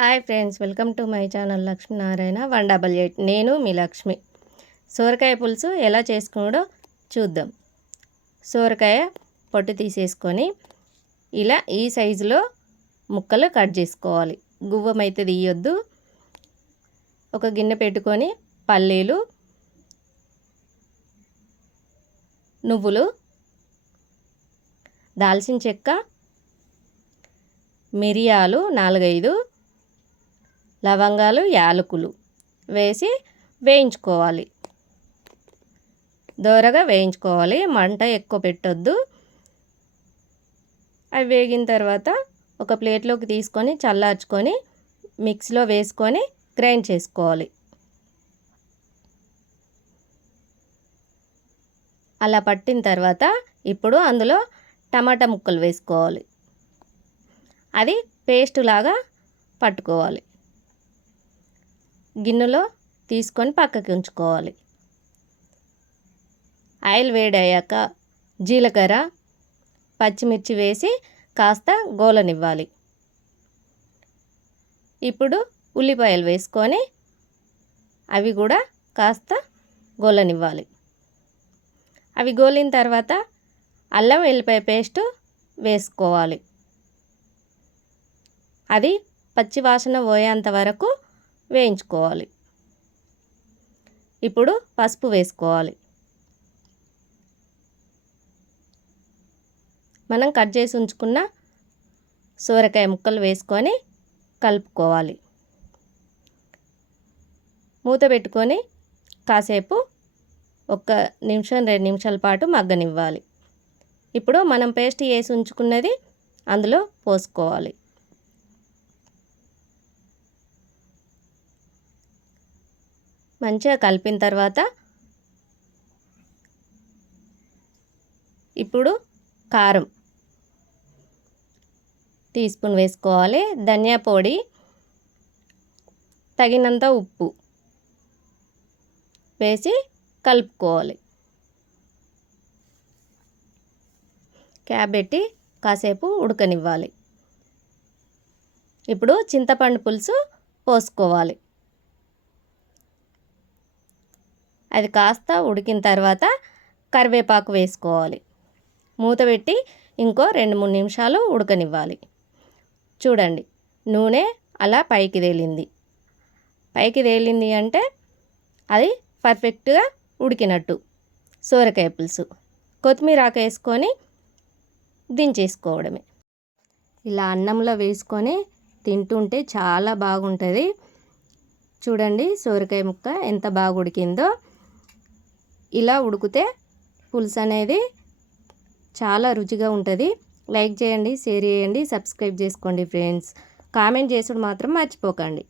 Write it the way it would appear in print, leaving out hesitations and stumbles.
Hi friends, welcome to my channel Lakshminarayana 188. నేను మీ లక్ష్మి. సోరకాయ పులుసు ఎలా చేసుకున్నాడో చూద్దాం. సోరకాయ పొట్టు తీసేసుకొని ఇలా ఈ సైజులో ముక్కలు కట్ చేసుకోవాలి. గువ్వమైతే తీయొద్దు. ఒక గిన్నె పెట్టుకొని పల్లీలు, నువ్వులు, దాల్చిన చెక్క, మిరియాలు 4-5, లవంగాలు, యాలకులు వేసి వేయించుకోవాలి. దోరగా వేయించుకోవాలి, మంట ఎక్కువ పెట్టొద్దు. అవి వేగిన తర్వాత ఒక ప్లేట్లోకి తీసుకొని చల్లార్చుకొని మిక్సీలో వేసుకొని గ్రైండ్ చేసుకోవాలి. అలా పట్టిన తర్వాత ఇప్పుడు అందులో టమాటా ముక్కలు వేసుకోవాలి. అది పేస్ట్ లాగా పట్టుకోవాలి. గిన్నెలో తీసుకొని పక్కకి ఉంచుకోవాలి. ఆయిల్ వేడయ్యాక జీలకర్ర, పచ్చిమిర్చి వేసి కాస్త గోలనివ్వాలి. ఇప్పుడు ఉల్లిపాయలు వేసుకొని అవి కూడా కాస్త గోలనివ్వాలి. అవి గోలిన తర్వాత అల్లం వెల్లిపాయ పేస్ట్ వేసుకోవాలి. అది పచ్చి వాసన పోయేంత వరకు వేయించుకోవాలి. ఇప్పుడు పసుపు వేసుకోవాలి. మనం కట్ చేసి ఉంచుకున్న సోరకాయ ముక్కలు వేసుకొని కలుపుకోవాలి. మూత పెట్టుకొని కాసేపు 1 నిమిషం 2 నిమిషాల పాటు మగ్గనివ్వాలి. ఇప్పుడు మనం పేస్ట్ వేసి ఉంచుకున్నది అందులో పోసుకోవాలి. మంచిగా కలిపిన తర్వాత ఇప్పుడు కారం టీ స్పూన్ వేసుకోవాలి. ధనియా పొడి, తగినంత ఉప్పు వేసి కలుపుకోవాలి. క్యాప్ పెట్టి కాసేపు ఉడకనివ్వాలి. ఇప్పుడు చింతపండు పులుసు పోసుకోవాలి. అది కాస్త ఉడికిన తర్వాత కరివేపాకు వేసుకోవాలి. మూత పెట్టి ఇంకో 2-3 నిమిషాలు ఉడకనివ్వాలి. చూడండి, నూనె అలా పైకి తేలింది అంటే అది పర్ఫెక్ట్గా ఉడికినట్టు సోరకాయ పులుసు. కొత్తిమీర ఆకు వేసుకొని దించేసుకోవడమే. ఇలా అన్నంలో వేసుకొని తింటుంటే చాలా బాగుంటుంది. చూడండి సోరకాయ ముక్క ఎంత బాగా ఉడికిందో. ఇలా ఉడికితే పులుసు అనేది చాలా రుచిగా ఉంటుంది. లైక్ చేయండి, షేర్ చేయండి, సబ్స్క్రైబ్ చేసుకోండి ఫ్రెండ్స్. కామెంట్ చేసుడు మాత్రం మర్చిపోకండి.